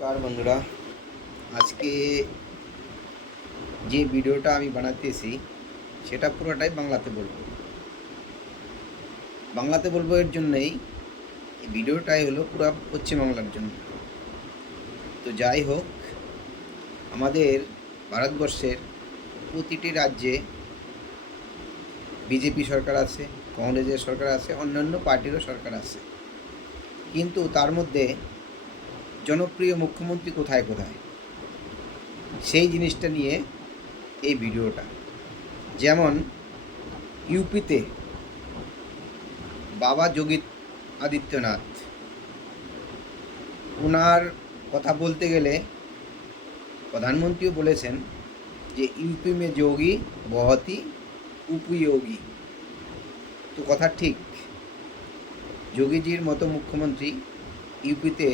नमस्कार बंधुरा आज के যে ভিডিওটা আমি বানাতেছি সেটা পুরোটাই বাংলাতে বলবো এর জন্যই এই ভিডিওটাই হলো পুরো পশ্চিমবাংলার জন্য। তো যাই হোক, আমাদের ভারতবর্ষের প্রতিটি রাজ্যে বিজেপি সরকার আছে, কংগ্রেসের সরকার আছে, অন্যান্য পার্টিরও সরকার আছে, কিন্তু তার মধ্যে জনপ্রিয় মুখ্যমন্ত্রী কোথায় কোথায় সেই জিনিসটা নিয়ে এই ভিডিওটা। যেমন ইউপিতে বাবা যোগী আদিত্যনাথ, ওনার কথা বলতে গেলে প্রধানমন্ত্রীও বলেছেন যে ইউপি মে যোগী বহুতই উপযোগী। তো কথা ঠিক, যোগীজির মতো মুখ্যমন্ত্রী ইউপিতে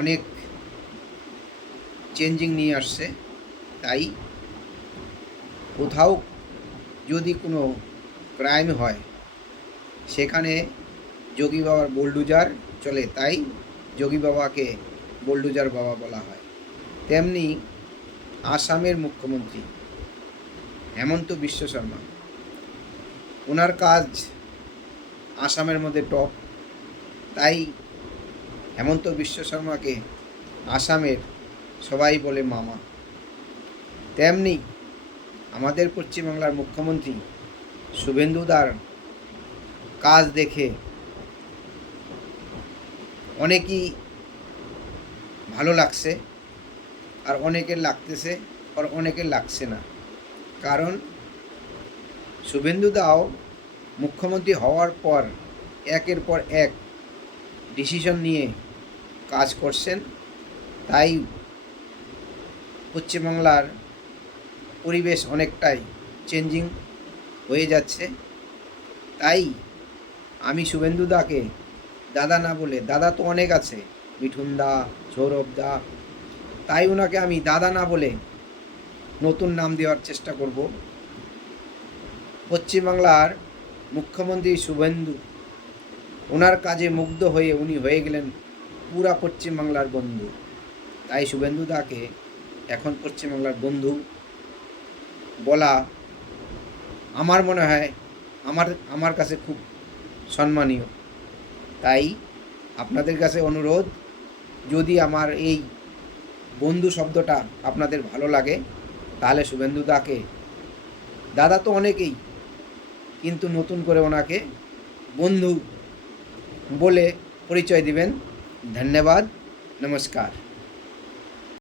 অনেক চেঞ্জিং নিয়ে আসছে। তাই কোথাও যদি কোনো ক্রাইম হয় সেখানে যোগী বাবার বোলডুজার চলে, তাই যোগী বাবাকে বোলডুজার বাবা বলা হয়। তেমনি আসামের মুখ্যমন্ত্রী হেমন্ত বিশ্ব শর্মা, ওনার কাজ আসামের মধ্যে টপ, তাই হেমন্ত বিশ্ব শর্মাকে আসামের সবাই বলে মামা। তেমনি আমাদের পশ্চিমবাংলার মুখ্যমন্ত্রী শুভেন্দুদার কাজ দেখে অনেকই ভালো লাগছে, আর অনেকের লাগতেছে, আর অনেকের লাগছে না। কারণ শুভেন্দুদাও মুখ্যমন্ত্রী হওয়ার পর একের পর এক ডিসিশন নিয়ে কাজ করছেন, তাই পশ্চিমবাংলার পরিবেশ অনেকটাই চেঞ্জিং হয়ে যাচ্ছে। তাই আমি শুভেন্দুদাকে দাদা না বলে, দাদা তো অনেক আছে, মিঠুন দা, সৌরভ দা, তাই ওনাকে আমি দাদা না বলে নতুন নাম দেওয়ার চেষ্টা করব। পশ্চিমবাংলার মুখ্যমন্ত্রী শুভেন্দু, ওনার কাজে মুগ্ধ হয়ে উনি হয়ে গেলেন পুরা পশ্চিমবাংলার বন্ধু। তাই শুভেন্দু দাকে এখন পশ্চিমবাংলার বন্ধু বলা আমার মনে হয় আমার কাছে খুব সম্মানীয়। তাই আপনাদের কাছে অনুরোধ, যদি আমার এই বন্ধু শব্দটা আপনাদের ভালো লাগে তাহলে শুভেন্দু দাকে, দাদা তো অনেকেই, কিন্তু নতুন করে ওনাকে বন্ধু বলে পরিচয় দিবেন। ধন্যবাদ, নমস্কার।